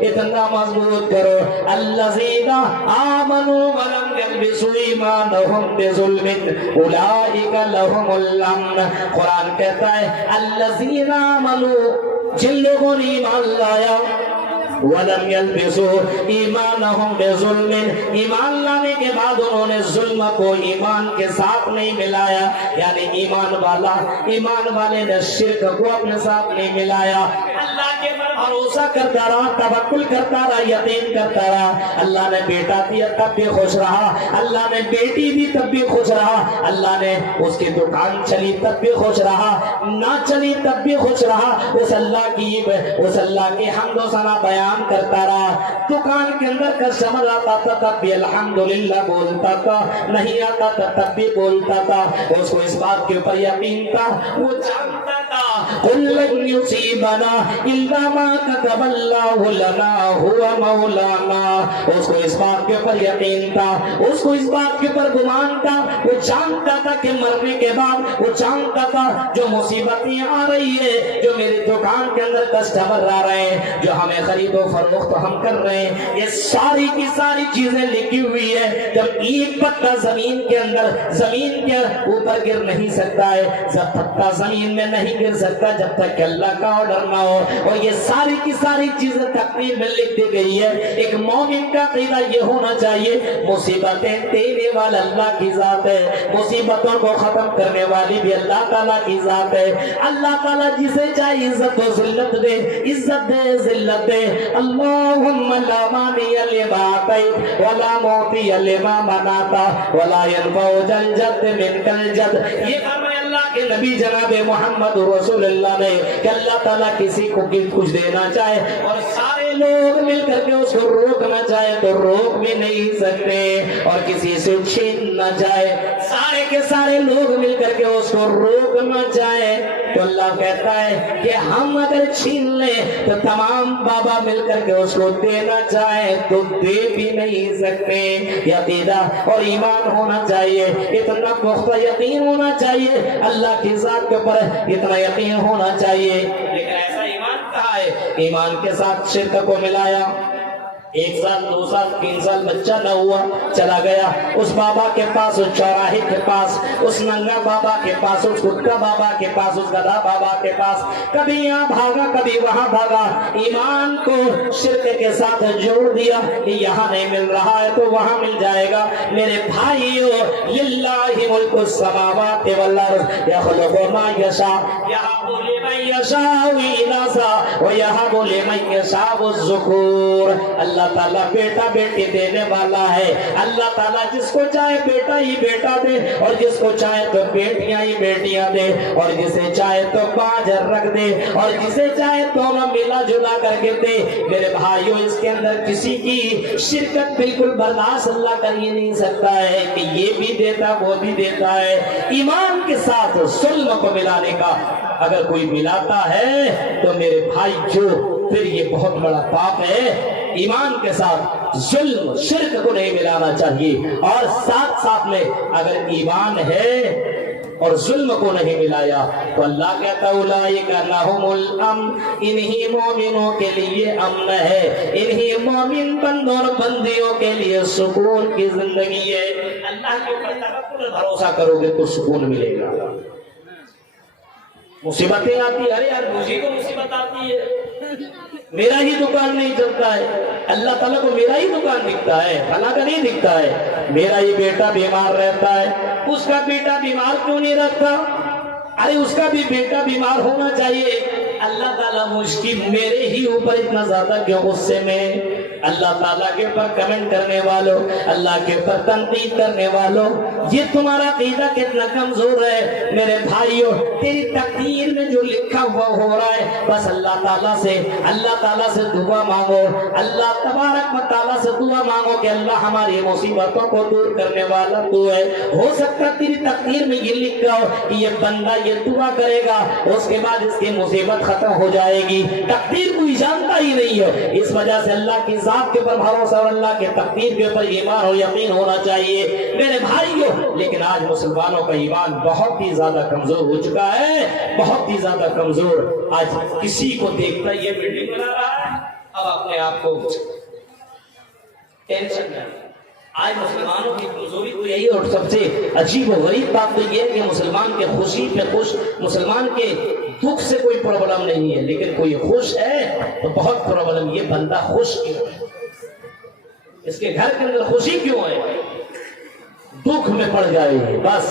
اتنا مضبوط کرو. الذین آمنوا ولم یلبسوا ایمانہم بظلم اولئک لہم الامن. قرآن کہتا ہے الذین آمنوا، جن لوگوں نے ایمان لایا، وَلَمْ يَلْبِسُوا إِيمَانَهُمْ بِظُلْمٍ، ایمان لانے کے بعد انہوں نے ظلم کو ایمان کے ساتھ نہیں ملایا، یعنی ایمان والے نے شرک کو اپنے ساتھ نہیں ملایا. اللہ کے پر بھروسہ کرتا رہا، توکل کرتا رہا، یقین کرتا رہا. اللہ نے بیٹا دیا تب بھی خوش رہا، اللہ نے بیٹی دی تب بھی خوش رہا، اللہ نے اس کی دکان چلی تب بھی خوش رہا، نہ چلی تب بھی خوش رہا. اس اللہ کی حمد و ثنا بیان کرتا رہا. دکان کے اندر کسٹمر آتا تھا تب بھی الحمدللہ بولتا تھا، نہیں آتا تھا تب بھی بولتا تھا. اس کو اس بات کے اوپر یقین تھا، وہ جانتا تھا قُلْ لَنْ يُصِيبَنَا إِلَّا مَا كَتَبَ اللَّهُ لَنَا هُوَ مَوْلَانَا. اس کو اس بات کے اوپر یقین تھا، اس کو اس بات کے اوپر گمان تھا. وہ جانتا تھا کہ مرنے کے بعد، وہ جانتا تھا جو مصیبتیں آ رہی ہے، جو میری دکان کے اندر کسٹمر آ رہے ہیں، جو ہمیں خرید و فروخت ہم کر رہے ہیں، یہ ساری کی ساری چیزیں لکھی ہوئی ہے. جب ایک پتا زمین کے اندر، زمین کے اوپر گر نہیں سکتا ہے، جب پتا زمین میں نہیں گر سکتا جب تک کہ اللہ کا آرڈر نہ ہو. اور یہ ساری کی ساری چیزیں تقدیر میں لکھ دی گئی ہے. ایک مومن کا عقیدہ یہ ہونا چاہیے مصیبتیں دینے والا اللہ کی ذات ہے، مصیبتوں کو ختم کرنے والی بھی اللہ تعالیٰ کی ذات ہے. اللہ تعالیٰ جسے چاہے عزت و ذلت دے، عزت دے، ذلت دے. اللہم لا مانع لما اعطیت ولا معطی لما منعت ولا ينفع ذا الجد منک الجد. یہ فرمایا اللہ کے نبی جناب محمد رسول اللہ نے کہ اللہ تعالیٰ کسی کو کچھ دینا چاہے اور سارے لوگ مل کر کے اس کو روکنا چاہے تو روک بھی نہیں سکتے، اور کسی سے چھیننا چاہے، سارے کے سارے لوگ مل کر کے اس کو روکنا چاہے تو اللہ کہتا ہے کہ ہم اگر چھین لیں تو تمام بابا مل کر کے اس کو دینا چاہے تو دے بھی نہیں سکتے. یہ عقیدہ اور ایمان ہونا چاہیے، اتنا پختہ یقین ہونا چاہیے اللہ کی ذات کے اوپر، اتنا یقین ہونا چاہیے. لیکن ایسا ایمان کہاں ہے؟ ایمان کے ساتھ شرک کو ملایا. 1 سال 2 سال 3 سال بچہ نہ ہوا، چلا گیا اس بابا کے پاس، اس چوراہے کے پاس، اس ننگا بابا کے پاس، اس گٹکا بابا کے پاس، اس گدھا بابا کے پاس. کبھی یہاں بھاگا کبھی وہاں بھاگا، ایمان کو شرک کے ساتھ جوڑ دیا کہ یہاں نہیں مل رہا ہے تو وہاں مل جائے گا. میرے بھائیو، للہ ملک السماوات والارض یخلق ما یشاء یہب لمن یشاء اناثا ویہب لمن یشاء الذکور. اللہ تعالیٰ بیٹا بیٹی دینے والا ہے. اللہ تعالیٰ جس کو چاہے بیٹا ہی بیٹا دے، اور جس کو چاہے تو بیٹیاں ہی بیٹیاں دے، اور جسے چاہے تو باجر رکھ دے، اور جسے چاہے دونوں ملا جلا کر کے دے. میرے بھائیوں، اس کے اندر کسی کی شرکت بالکل برداشت اللہ کر ہی نہیں سکتا ہے کہ یہ بھی دیتا وہ بھی دیتا ہے. ایمان کے ساتھ ظلم کو ملانے کا اگر کوئی ملاتا ہے تو میرے بھائی جو پھر یہ بہت بڑا پاپ ہے. ایمان کے ساتھ ظلم شرک کو نہیں ملانا چاہیے، اور ساتھ ساتھ میں اگر ایمان ہے اور ظلم کو نہیں ملایا تو اللہ کہتا ہے اولئک لہم الامن، انہی مومنوں کے لیے امن ہے، انہی مومن بندوں اور بندیوں کے لیے سکون کی زندگی ہے. اللہ کے اوپر توکل بھروسہ کرو گے تو سکون ملے گا. مصیبتیں آتی ہے، ارے یار مجھے کو مصیبت آتی ہے، میرا ہی دکان نہیں چلتا ہے، اللہ تعالیٰ کو میرا ہی دکان دکھتا ہے، فلاں کا نہیں دکھتا ہے. میرا ہی بیٹا بیمار رہتا ہے، اس کا بیٹا بیمار کیوں نہیں رہتا؟ ارے اس کا بھی بیٹا بیمار ہونا چاہیے. اللہ تعالیٰ مجھ کی میرے ہی اوپر اتنا زیادہ کیوں غصے میں؟ اللہ تعالیٰ کے اوپر کمنٹ کرنے والوں، اللہ کے اوپر تنقید کرنے والوں، یہ تمہارا عقیدہ کتنا کمزور ہے. میرے بھائیوں، تیری تقدیر میں جو لکھا ہوا ہو رہا ہے، بس اللہ تعالیٰ سے دعا مانگو، اللہ تبارک و تعالیٰ سے دعا مانگو کہ اللہ ہماری مصیبتوں کو دور کرنے والا تو ہے. ہو سکتا تیری تقدیر میں یہ لکھا ہو کہ یہ بندہ یہ دعا کرے گا، اس کے بعد اس کی مصیبت ختم ہو جائے گی. تقدیر کوئی جانتا ہی نہیں ہے، اس وجہ سے اللہ کی ذات کے اوپر بھروسہ اور اللہ کے تقدیر کے اوپر ایمان اور یقین ہونا چاہیے. میرے بھائیوں، لیکن آج مسلمانوں کا ایمان بہت ہی زیادہ کمزور ہو چکا ہے، بہت ہی زیادہ کمزور. آج کسی کو دیکھتا یہ بلڈنگ بنا رہا ہے، اب اپنے آپ کو ٹینشن نہ، آج مسلمانوں کی کمزوری تو یہی ہے، اور سب سے عجیب و غریب بات تو یہ ہے کہ مسلمان کے خوشی پہ خوش، مسلمان کے دکھ سے کوئی پرابلم نہیں ہے، لیکن کوئی خوش ہے تو بہت پرابلم، یہ بندہ خوش کیوں ہے، اس کے گھر کے اندر خوشی کیوں ہے، دکھ میں پڑ جائے بس۔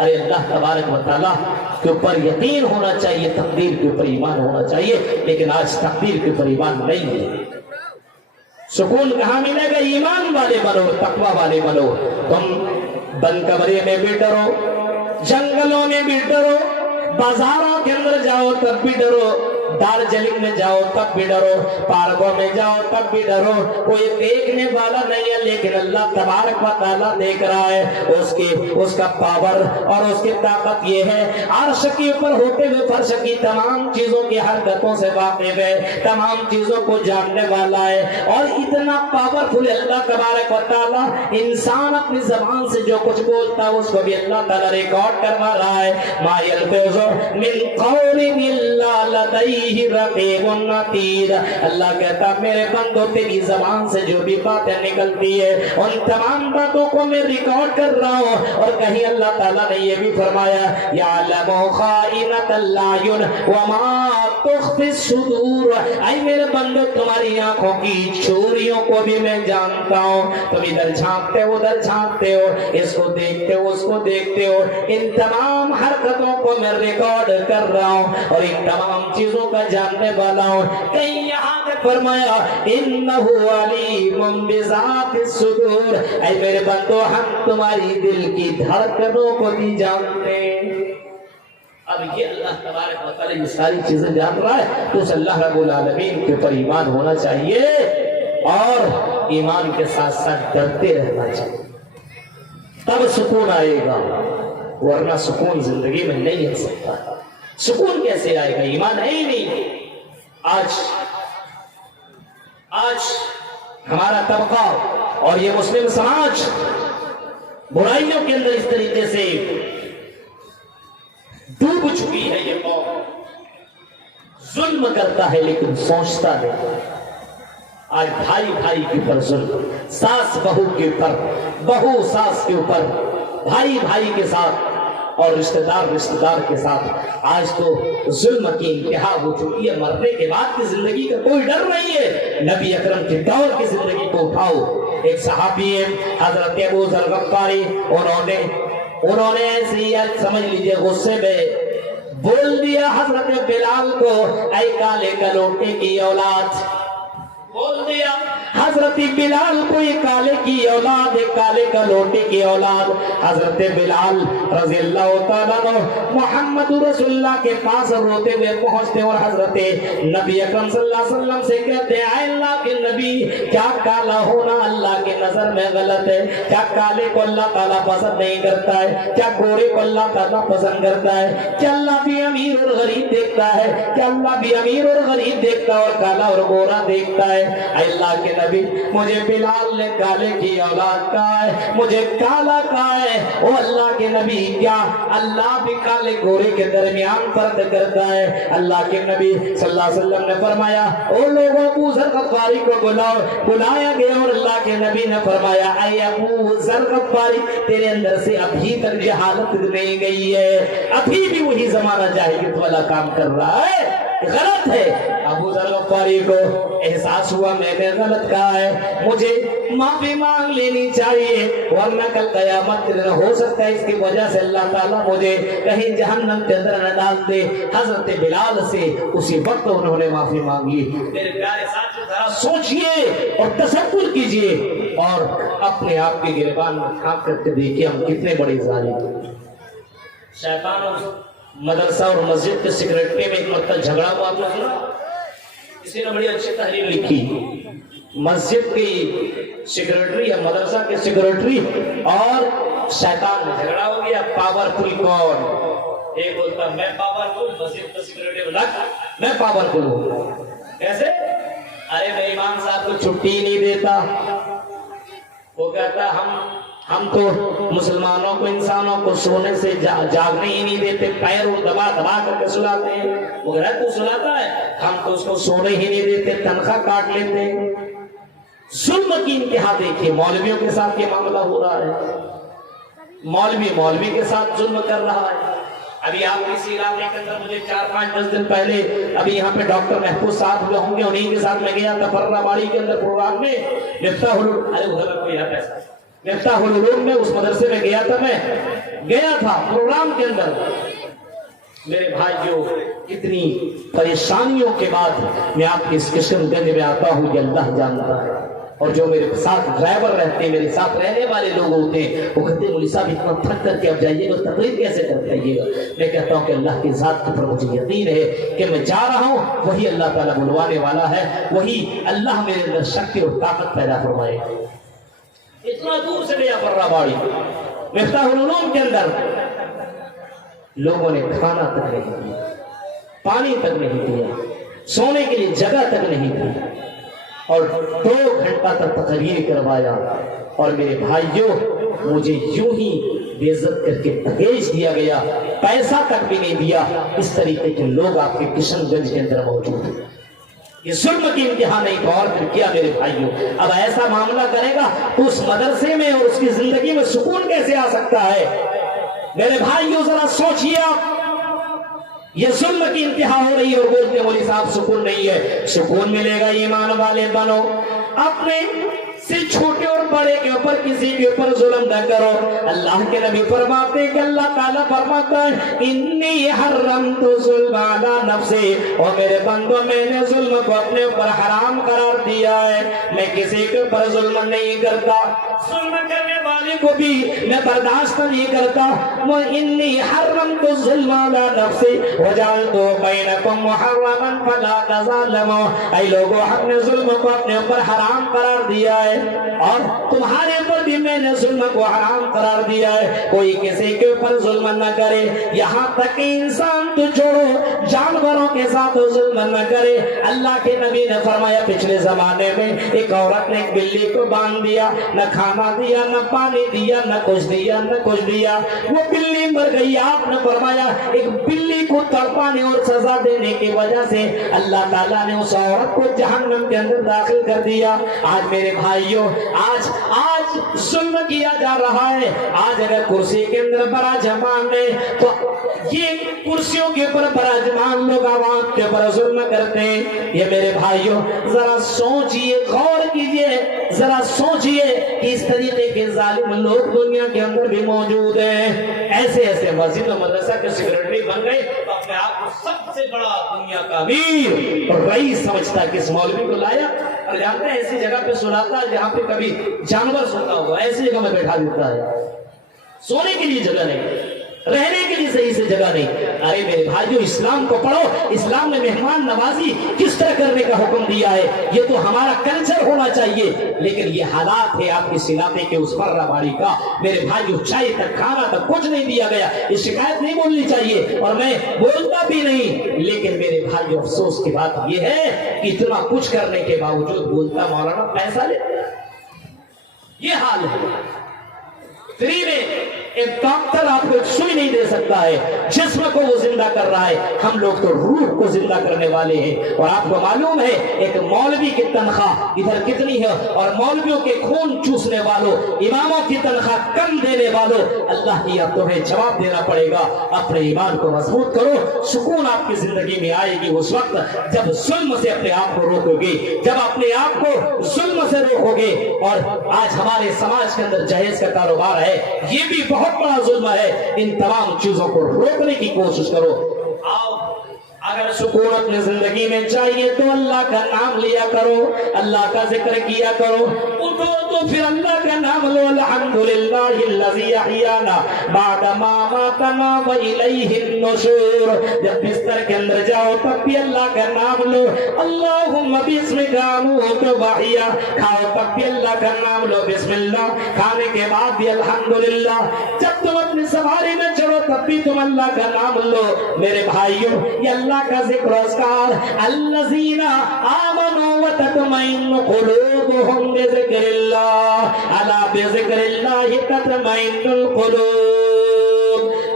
ارے اللہ تبارک و تعالیٰ کے اوپر یقین ہونا چاہیے، تقدیر کے اوپر ایمان ہونا چاہیے، لیکن آج تقدیر کے اوپر ایمان نہیں ہے۔ سکون کہاں ملے گا؟ ایمان والے بنو، تقوی والے بنو۔ تم بند کمرے میں بھی ڈرو، جنگلوں میں بھی ڈرو، بازاروں کے اندر جاؤ تب بھی ڈرو، دارجلنگ میں جاؤ تب بھی ڈرو، پارکوں میں جاؤ تب بھی ڈرو۔ کوئی دیکھنے والا نہیں ہے، لیکن اللہ تبارک و تعالیٰ دیکھ رہا ہے۔ اس کا پاور اور اس کی طاقت یہ ہے، عرش کے اوپر ہوتے ہوئے فرش کی تمام چیزوں کی حرکتوں سے واقف ہے، تمام چیزوں کو جاننے والا ہے، اور اتنا پاورفل اللہ تبارک و تعالیٰ، انسان اپنی زبان سے جو کچھ بولتا ہے اس کو بھی اللہ تعالیٰ ریکارڈ کروا رہا ہے۔ ما یلفظ من قول الا لدیہ رقیب عتید۔ اللہ کہتا میرے بندو تیری زبان سے جو بھی باتیں نکلتی ہے ان تمام باتوں کو میں ریکارڈ کر رہا ہوں۔ اور کہیں اللہ تعالیٰ نے یہ بھی فرمایا یعلم خائنۃ الاعین وما تخفی الصدور۔ اے میرے بندو تمہاری آنکھوں کی چوریوں کو بھی میں جانتا ہوں، تم ادھر جھانکتے ہو ادھر جھانکتے ہو، اس کو دیکھتے ہو اس کو دیکھتے ہو، ان تمام حرکتوں کو میں ریکارڈ کر رہا ہوں اور ان تمام چیزوں کا جاننے والا ہوں۔ کہیں یہاں نے فرمایا انہ علیم بذات الصدور۔ اے میرے بندو ہم تمہاری دل کی دھڑکنوں کو بھی جانتے ہیں۔ اب یہ اللہ تبارک و تعالیٰ یہ ساری چیزیں جان رہا ہے تو اس اللہ رب العالمین کے اوپر ایمان ہونا چاہیے، اور ایمان کے ساتھ ساتھ ڈرتے رہنا چاہیے، تب سکون آئے گا، ورنہ سکون زندگی میں نہیں آ سکتا۔ سکون کیسے آئے گا؟ ایمان ہے ہی نہیں۔ آج ہمارا طبقہ اور یہ مسلم سماج برائیوں کے اندر اس طریقے سے ڈوب چکی ہے، یہ قوم ظلم کرتا ہے لیکن سوچتا نہیں۔ آج بھائی بھائی کے اوپر ظلم، ساس بہو کے اوپر، بہو ساس کے اوپر، بھائی بھائی کے ساتھ اور رشتہ دار کے ساتھ آج تو ظلم کی انتہا ہو چکی ہے۔ مرنے کے بعد کی زندگی کا کوئی ڈر نہیں ہے۔ نبی اکرم کے دور کی زندگی کو اٹھاؤ، ایک صحابی ہے حضرت ابو ذر غفاری، انہوں نے ایسی سمجھ لیجئے غصے میں بول دیا حضرت بلال کو، اے کالے کلوٹے کی اولاد، بول دیا حضرت بلال کو، یہ کالے کی اولاد، کالے کلوٹے کی اولاد۔ حضرت بلال رضی اللہ تعالیٰ عنہ محمد رسول اللہ کے پاس روتے ہوئے پہنچتے اور حضرت نبی اکرم صلی اللہ علیہ وسلم سے کہتے ہیں اے اللہ کے نبی، کیا کالا ہونا اللہ کے نظر میں غلط ہے؟ کیا کالے کو اللہ تعالیٰ پسند نہیں کرتا ہے؟ کیا گورے کو اللہ تعالیٰ پسند کرتا ہے؟ کیا اللہ بھی امیر اور غریب دیکھتا ہے؟ کیا اللہ بھی امیر اور غریب دیکھتا ہے اور کالا اور گورا دیکھتا ہے؟ اے اللہ کے نبی، مجھے بلال نے کالے کی اولاد کہا ہے، مجھے کالا کہا ہے۔ او اللہ کے نبی، کیا اللہ بھی کالے گورے کے درمیان فرق کرتا ہے؟ اللہ کے نبی صلی اللہ علیہ وسلم نے فرمایا او لوگوں ابو ذر غفاری کو بلاؤ۔ بلایا گیا اور اللہ کے نبی نے فرمایا اے ابو ذر غفاری، تیرے اندر سے ابھی تک جہالت نہیں گئی ہے، ابھی بھی وہی زمانہ جاہلیت والا کام کر رہا ہے، غلط ہے۔ ابو ذر غفاری کو احساس ہوا میں نے غلط کہا ہے، مجھے معافی مانگ لینی چاہیے، ورنہ کل قیامت دن ہو سکتا ہے اس کی وجہ سے اللہ تعالیٰ مجھے کہیں جہنم کے اندر نہ ڈال دے۔ حضرت بلال سے اسی وقت انہوں نے معافی مانگی۔ میرے پیارے ساتھیو، ذرا سوچئے اور تصور کیجئے اور اپنے آپ کے گریبان میں کھانپ کر کے دیکھیے ہم کتنے بڑے ظالم ہیں۔ شیطان مدرسہ اور مسجد کے سیکرٹری میں ایک مرتبہ جھگڑا ہوا، آپ نے سنا؟ کسی نے بڑی اچھی تحریر لکھی، مسجد کی سیکرٹری یا مدرسہ کے سیکرٹری اور شیطان میں جھگڑا ہو گیا، پاورفل کون؟ ایک بولتا میں پاورفل، مسجد کا سیکرٹری بولا میں پاورفل ہوں۔ کیسے؟ ارے میں امام صاحب کو چھٹی نہیں دیتا، وہ کہتا ہم ہم تو مسلمانوں کو انسانوں کو سونے سے جاگنے ہی نہیں دیتے، پیر دبا دبا کر کے سلاتے ہیں، وہ کہہ رہا ہے تو سلاتا ہے، ہم تو اس کو سونے ہی نہیں دیتے، تنخواہ کاٹ لیتے ہیں۔ ظلم کی انتہا دیکھیے، مولویوں کے ساتھ یہ معاملہ ہو رہا ہے، مولوی کے ساتھ ظلم کر رہا ہے۔ ابھی آپ کسی علاقے کے اندر، مجھے 4-5-10 دن پہلے ابھی یہاں پہ ڈاکٹر محفوظ صاحب جو ہوں گے انہیں کے ساتھ میں گیا تھا فرہ باری کے اندر پروگرام میں، مفتاح العلوم میں اس مدرسے میں گیا تھا پروگرام کے اندر۔ میرے بھائیوں، اتنی پریشانیوں کے بعد میں آپ کی اس کشن گنج میں آتا ہوں، یہ اللہ جانتا ہے۔ اور جو میرے ساتھ ڈرائیور رہتے ہیں، میرے ساتھ رہنے والے لوگ ہوتے ہیں، وہ کہتے ہیں مولوی صاحب اتنا تھک کر کے اب جائیے گا، تقریر کیسے کر جائیے گا؟ میں کہتا ہوں کہ اللہ کی ذات کے اوپر مجھے یقین ہے کہ میں جا رہا ہوں، وہی اللہ تعالیٰ بلوانے والا ہے، وہی اللہ میرے اندر شکتی اور طاقت پیدا فرمائے۔ اتنا دور سے گیا فرہ باری، مفتاح العلوم کے اندر لوگوں نے کھانا تک نہیں دیا، پانی تک نہیں دیا، سونے کے لیے جگہ تک نہیں دی، اور 2 گھنٹہ تک تقریر کروایا۔ اور میرے بھائیوں، مجھے یوں ہی بے عزت کر کے بھیج دیا گیا، پیسہ تک بھی نہیں دیا۔ اس طریقے کے لوگ آپ کے کشن گنج کے اندر موجود ہیں۔ یہ ظلم کی انتہا نہیں تو اور پھر کیا میرے بھائیوں؟ اب ایسا معاملہ کرے گا تو اس مدرسے میں اور اس کی زندگی میں سکون کیسے آ سکتا ہے؟ میرے بھائیوں ذرا سوچئے آپ، یہ ظلم کی انتہا ہو رہی ہے اور بولتے ہیں مولوی صاحب سکون نہیں ہے۔ سکون ملے گا، ایمان والے بنو، اپنے سے چھوٹے اور بڑے کے اوپر کسی کے اوپر ظلم نہ کرو۔ اللہ کے نبی فرماتے ہیں کہ اللہ تعالیٰ فرماتا ہے انی حرمت ظلم علی نفسی، اور میرے بندوں میں نے ظلم کو اپنے اوپر حرام قرار دیا ہے، میں کسی کے اوپر ظلم نہیں کرتا، ظلم کرنے والے کو بھی میں برداشت نہیں کرتا۔ وہ انی حرمت ظلم علی نفسی وجعلت بینکم محرما فلا تظالموا، اے لوگوں ہم نے ظلم کو اپنے اوپر حرام قرار دیا ہے اور تمہارے اوپر بھی میں نے ظلم کو حرام قرار دیا ہے، کوئی کسی کے اوپر ظلم نہ کرے، یہاں تک کہ انسان تو چھوڑو جانوروں کے ساتھ ظلم نہ کرے۔ اللہ کے نبی نے فرمایا پچھلے زمانے میں ایک عورت نے ایک بلی کو باندھ دیا، نہ کھانا دیا، نہ پانی دیا، نہ کچھ دیا، وہ بلی مر گئی۔ آپ نے فرمایا ایک بلی کو تڑپانے اور سزا دینے کی وجہ سے اللہ تعالیٰ نے اس عورت کو جہنم کے اندر داخل کر دیا۔ آج میرے بھائیوں، آج ظلم کیا جا رہا ہے۔ آج اگر کرسی کے اندر براجمان ہے تو یہ کرسیوں کے اوپر براجمان لوگ عوام کے اوپر ظلم کرتے ہیں۔ یہ میرے بھائیوں ذرا سوچئے، غور کیجئے، ذرا سوچئے کہ اس طریقے کے ظالم لوگ دنیا کے اندر بھی موجود ہیں۔ ایسے مسجد و مدرسہ کے سیکریٹری بن گئے، اپنے آپ کو سب سے بڑا دنیا کا امیر اور رئیس سمجھتا ہے کہ اس مولوی کو لایا اور جانتے ہیں ایسی جگہ پہ سلاتا ہے جہاں پہ کبھی جانور سوتا ہوگا، ایسی جگہ میں بیٹھا دیتا ہے، سونے کے لیے جگہ نہیں، رہنے کے لیے صحیح سے جگہ نہیں۔ ارے میرے بھائیو، اسلام کو پڑھو، اسلام نے مہمان نوازی کس طرح کرنے کا حکم دیا ہے، یہ تو ہمارا کلچر ہونا چاہیے، لیکن یہ حالات ہے آپ اس علاقے کے اس فرہ باری کا۔ میرے بھائیو، چائے تک کھانا تک کچھ نہیں دیا گیا، یہ شکایت نہیں بولنی چاہیے اور میں بولتا بھی نہیں، لیکن میرے بھائیو افسوس کی بات یہ ہے کہ اتنا کچھ کرنے کے باوجود بولتا مولانا پیسہ لے، یہ حال ہے۔ فری میں ایک ڈاکٹر آپ کو ایک سوئی نہیں دے سکتا ہے، جسم کو وہ زندہ کر رہا ہے، ہم لوگ تو روح کو زندہ کرنے والے ہیں۔ اور آپ کو معلوم ہے ایک مولوی کی تنخواہ ادھر کتنی ہے، اور مولویوں کے خون چوسنے والوں، اماموں کی تنخواہ کم دینے والوں، اللہ کی اب تمہیں جواب دینا پڑے گا۔ اپنے ایمان کو مضبوط کرو، سکون آپ کی زندگی میں آئے گی اس وقت جب ظلم سے اپنے آپ کو روکو گے، جب اپنے آپ کو ظلم سے روکو گے۔ اور آج ہمارے سماج کے اندر جہیز کا کاروبار ہے، یہ بھی بہت بڑا ظلم ہے۔ ان تمام چیزوں کو روکنے کی کوشش کرو۔ آؤ، اگر سکون اپنی زندگی میں چاہیے تو اللہ کا نام لیا کرو، اللہ کا ذکر کیا کرو، اٹھو تو پھر اللہ کا نام لو۔ الحمدللہ الذی احیانا بعد ما اماتنا والیہ النشور۔ جب بستر کے اندر جاؤ تب بھی اللہ کا نام لو۔ اللہم بسمک اموت واحیا، کھاؤ تب بھی اللہ کا نام لو، بسم اللہ، کھانے کے بعد بھی الحمدللہ، جب تم اپنی سواری میں چڑھو تب بھی تم اللہ کا نام لو۔ میرے بھائیوں، یہ اللہ کا ذکر و اذکار، الذین آمنوا وتطمئن قلوبهم قلوبهم بذكر الله الا بذكر الله تطمئن القلوب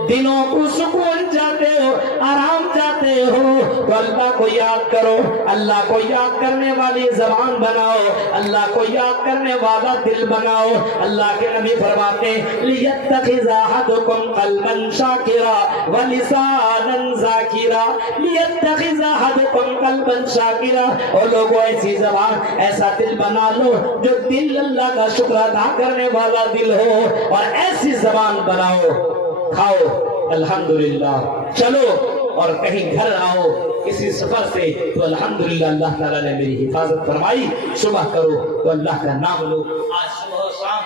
دلوں کو سکون چاہتے ہو آرام چاہتے ہو تو اللہ کو یاد کرو اللہ کو یاد کرنے والی زبان بناؤ اللہ کو یاد کرنے والا دل بناؤ اللہ کے نبی فرماتے لِيَتَّخِذَ أَحَدُكُمْ قَلْبًا شَاكِرًا وَلِسَانًا ذَاكِرًا لِيَتَّخِذَ أَحَدُكُمْ قَلْبًا شَاكِرًا اور لوگوں ایسی زبان ایسا دل بنا لو جو دل اللہ کا شکر ادا کرنے والا دل ہو اور ایسی زبان بناؤ کھاؤ الحمدللہ چلو اور کہیں گھر آؤ کسی سفر سے تو الحمدللہ اللہ تعالیٰ نے میری حفاظت فرمائی صبح کرو تو اللہ کا نام لو آج صبح و شام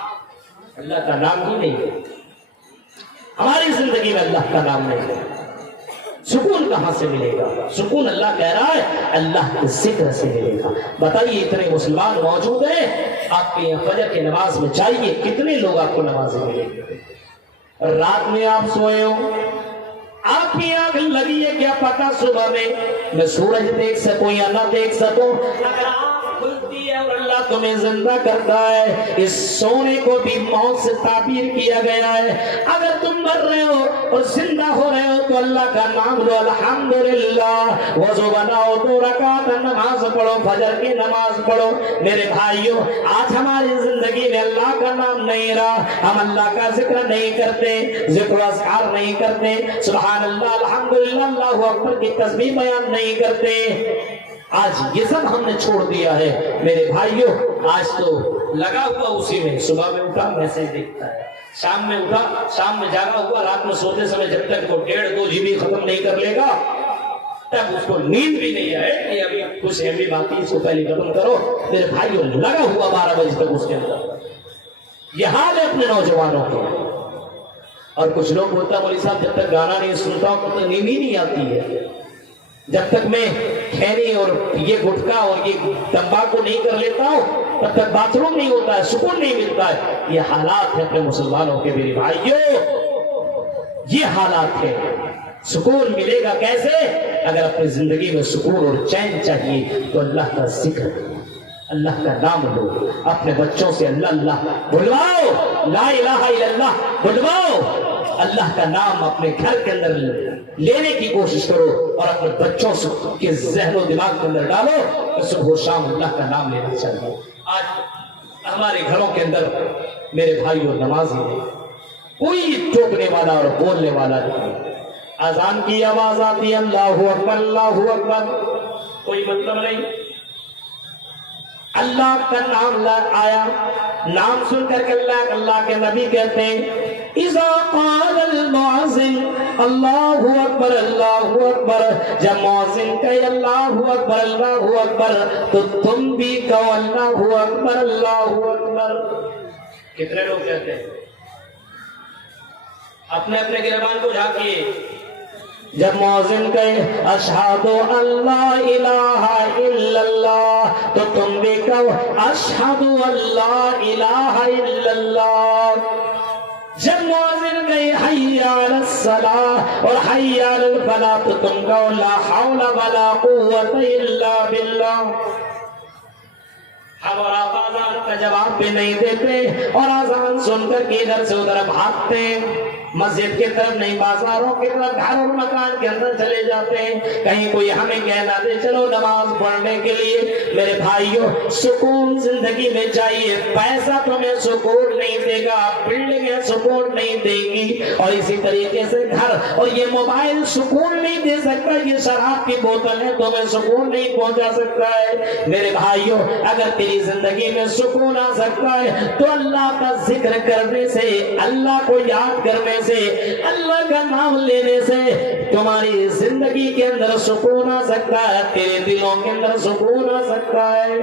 اللہ کا نام ہی نہیں ہے ہماری زندگی میں اللہ کا نام نہیں ہے سکون کہاں سے ملے گا سکون اللہ کہہ رہا ہے اللہ کے ذکر سے ملے گا بتائیے اتنے مسلمان موجود ہیں آپ کے یہاں فجر کی نماز میں چاہیے کتنے لوگ آپ کو نمازیں ملیں گے رات میں آپ سوئے ہو آپ کی آنکھ لگی ہے کیا پتا صبح میں سورج دیکھ سکوں یا نہ دیکھ سکوں اگر آنکھ کھلتی ہے اور اللہ تمہیں زندہ کرتا ہے اس سونے کو بھی موت سے تعبیر کیا گیا ہے اگر تم مر رہے ہو اور زندہ ہو رہے ہو تو اللہ کا نام لو الحمدللہ وضو بناؤ 2 رکعت نماز پڑھو فجر کی نماز پڑھو میرے بھائیوں آج ہماری زندگی میں اللہ کا نام نہیں رہا ہم اللہ کا ذکر نہیں کرتے ذکر و اذکار نہیں کرتے سبحان اللہ الحمدللہ اللہ اکبر کی تسبیح بیان نہیں کرتے آج یہ سب ہم نے چھوڑ دیا ہے میرے بھائیوں آج تو لگا ہوا اسی میں صبح میں اٹھا میسج دیکھتا ہے شام میں اٹھا شام میں جاگا ہوا رات میں سوتے سمے جب تک وہ 1.5-2 GB ختم نہیں کر لے گا تب اس کو نیند بھی نہیں آئے کہ ابھی کچھ MB باقی اس کو پہلے ختم کرو میرے بھائیوں لگا ہوا 12 بجے تک اس کے اندر یہ حال ہے اپنے نوجوانوں کے اور کچھ لوگ بولتا مولوی صاحب جب تک گانا نہیں سنتا ہوں تو نیند ہی نہیں آتی ہے جب تک میں کھینی اور یہ گٹکا اور یہ تمباکو نہیں کر لیتا ہوں تب تک باتھ روم نہیں ہوتا ہے سکون نہیں ملتا ہے یہ حالات ہے اپنے مسلمانوں کے میرے بھائیوں یہ حالات ہے سکون ملے گا کیسے اگر اپنی زندگی میں سکون اور چین چاہیے تو اللہ کا ذکر اللہ کا نام لو اپنے بچوں سے اللہ اللہ بلواؤ لا الہ الا اللہ بلواؤ اللہ کا نام اپنے گھر کے اندر لینے کی کوشش کرو اور اپنے بچوں کے ذہن و دماغ کے اندر ڈالو کہ صبح و شام اللہ کا نام لینا چاہیے آج ہمارے گھروں کے اندر میرے بھائیوں نماز نہیں کوئی ٹوکنے والا اور بولنے والا نہیں اذان کی آواز آتی ہے اللہ اکبر کوئی مطلب نہیں اللہ کا نام آیا نام سن کر کے اللہ کے نبی کہتے ہیں اذا قال المؤذن اللہ اکبر جب مؤذن کہے اللہ اکبر تو تم بھی کہو اللہ اکبر کتنے لوگ کہتے ہیں اپنے اپنے گریبان کو جھانکیے جب مؤذن کہے اشہد ان لا الہ الا اللہ تو تم بھی کہو اشہد ان لا الہ الا اللہ جب مؤذن کہے حی علی الصلاۃ اور حی علی الفلاح تو تم کہو لا حول ولا قوت الا باللہ اب اور آپ آزان کا جواب بھی نہیں دیتے اور آزان سن کر کے ادھر سے ادھر بھاگتے مسجد کی طرف نہیں بازاروں کی طرف گھر اور مکان کے اندر چلے جاتے ہیں کہیں کوئی ہمیں کہنا دے چلو نماز پڑھنے کے لیے میرے بھائیوں سکون زندگی میں چاہیے پیسہ تمہیں سکون نہیں دے گا بلڈنگیں سکون نہیں دے گی اور اسی طریقے سے گھر اور یہ موبائل سکون نہیں دے سکتا یہ شراب کی بوتل ہے تمہیں سکون نہیں پہنچا سکتا ہے میرے بھائیوں اگر تیری زندگی میں سکون آ سکتا ہے تو اللہ کا ذکر کرنے سے اللہ کو یاد کرنے سے اللہ کا نام لینے سے تمہاری زندگی کے اندر سکون آ سکتا ہے تیرے دلوں کے اندر سکون آ سکتا ہے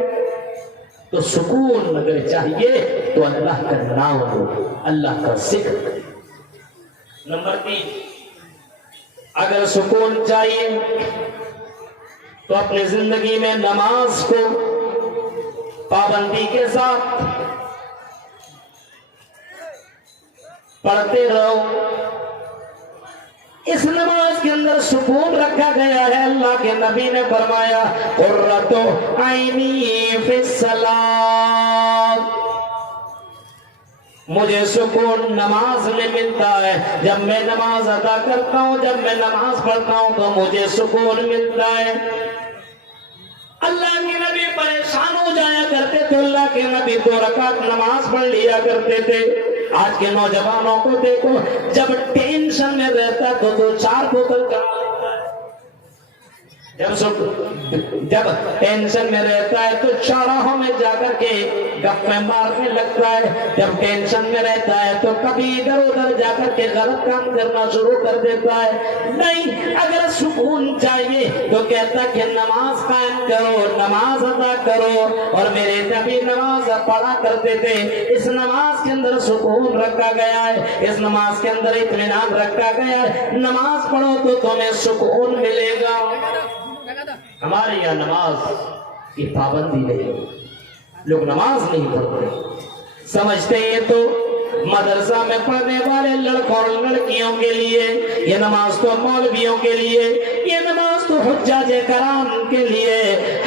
تو سکون اگر چاہیے تو اللہ کا نام ہو اللہ کا ذکر نمبر 3 اگر سکون چاہیے تو اپنی زندگی میں نماز کو پابندی کے ساتھ پڑھتے رہو اس نماز کے اندر سکون رکھا گیا ہے. اللہ کے نبی نے فرمایا قرۃ عینی فی الصلاۃ، مجھے سکون نماز میں ملتا ہے. جب میں نماز ادا کرتا ہوں، جب میں نماز پڑھتا ہوں تو مجھے سکون ملتا ہے. اللہ کے نبی پریشان ہو جایا کرتے تو اللہ کے نبی 2 رکعت نماز پڑھ لیا کرتے تھے. آج کے نوجوانوں کو دیکھو، جب ٹینشن میں رہتا تو 2-4 بوتل کرا لیتا ہے. جب ٹینشن میں رہتا ہے تو چوراہوں میں جا کر کے گپیں مارنے لگتا ہے. جب ٹینشن میں رہتا ہے تو کبھی ادھر ادھر جا کر کے غلط کام کرنا شروع کر دیتا ہے. نہیں، اگر سکون چاہیے تو کہتا کہ نماز قائم کرو، نماز ادا کرو. اور میرے نبی نماز پڑھا کرتے تھے. اس نماز کے اندر سکون رکھا گیا ہے، اس نماز کے اندر اطمینان رکھا گیا ہے. نماز پڑھو تو تمہیں سکون ملے گا. ہمارے یہاں نماز کی پابندی نہیں، لوگ نماز نہیں پڑھتے. سمجھتے ہیں تو مدرسہ میں پڑھنے والے لڑکوں اور لڑکیوں کے لیے یہ نماز تو مولویوں کے لیے، یہ نماز تو حجاج کرام کے لیے.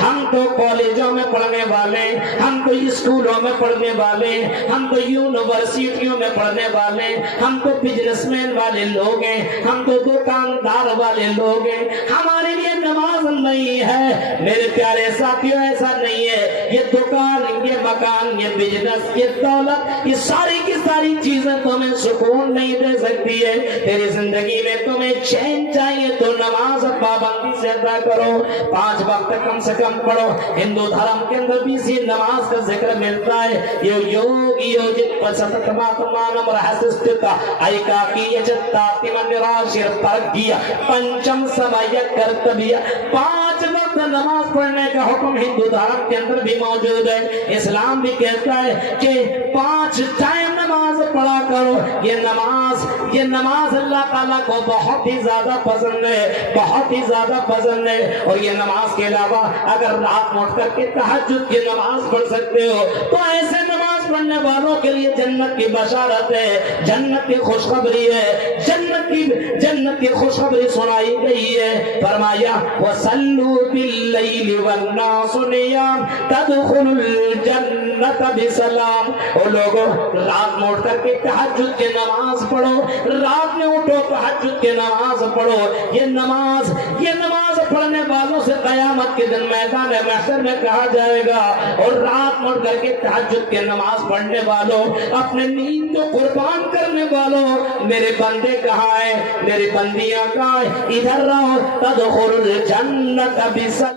ہم تو کالجوں میں پڑھنے والے، ہم تو اسکولوں میں پڑھنے والے، ہم تو یونیورسٹیوں میں پڑھنے والے، ہم تو بزنس مین والے لوگ ہیں، ہم تو دکاندار والے لوگ ہیں. ہمارے لیے نماز نہیں ہے. میرے پیارے ساتھیوں، ایسا نہیں ہے. یہ دکان، یہ مکان، یہ بزنس، یہ دولت، یہ ساری کی ساری چیزیں تمہیں سکون نہیں دے سکتی ہے. تیری زندگی میں تمہیں چین چاہیے تو نماز پابندی سے ادا کرو. 5 وقت کم سے کم پڑھو. ہندو دھرم کے اندر بھی اسی نماز کا ذکر ملتا ہے. یہ یوگی یوجت پسطماتمانم رہسستتا ایکاکی یچتاتی منراشر پرگیا پنچم سمایا کرتبیا. 5 وقت نماز پڑھنے کا حکم ہندو دھرم کے اندر بھی موجود ہے. اسلام بھی کہتا ہے کہ 5 ٹائم نماز پڑھا کرو. یہ نماز اللہ تعالیٰ کو بہت ہی زیادہ پسند ہے، بہت ہی زیادہ پسند ہے. اور یہ نماز کے علاوہ اگر رات میں اٹھ کر کے تہجد کی نماز پڑھ سکتے ہو تو ایسے نماز پڑھنے والوں کے لیے جنت کی بشارت ہے، جنت کی خوشخبری ہے، جنت کی خوشخبری سنائی گئی ہے. فرمایا وَصَلُّوا بِاللَّيْلِ وَالنَّاسُ نِيَامٌ تَدْخُلُوا الْجَنَّةَ بِسَلَامٍ. او لوگوں، رات میں اٹھ کر کے تہجد کی نماز پڑھو. رات میں اٹھو، تہجد کی نماز پڑھو. یہ نماز پڑھنے والوں سے قیامت کے دن میدان محشر میں کہا جائے گا. اور رات میں اٹھ کر کے تہجد کی نماز پڑھنے والوں، اپنے نیند کو قربان کرنے والوں، میرے بندے کہاں ہیں، میری بندیاں کہاں ہیں؟ ادھر رہو. تدخلوا الجنت بسلام.